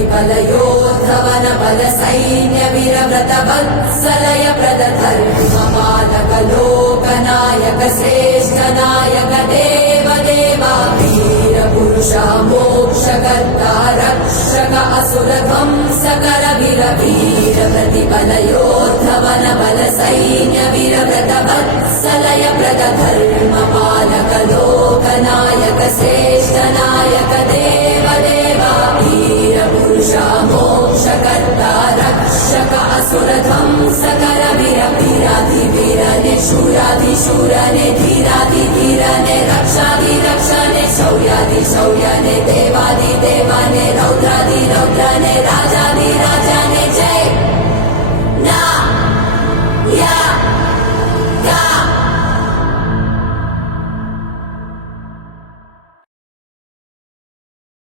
प्रतिबलयोद्धवन बल सैन्य वीरव्रत वत्सलय प्रद धर्म पालक लोकनायक श्रेष्ठ नायक देव देवा वीर पुरुष मोक्षकर्ता रक्षक असुर ध्वंसकर वीर वीर प्रतिबलयोद्धवन बल सैन्य वीरव्रत वत्सलय प्रद धर्म पालक लोकनायक श्रेष्ठ नायक देव देवा वीर पुरुष मोक्षकर्ता रक्षक असुर ध्वंसकर वीर वीराधि वीरने शूराधि शूरने धीराधि धीरने रक्षाधि रक्षणे शौर्याधि शौर्यने देवाधि देव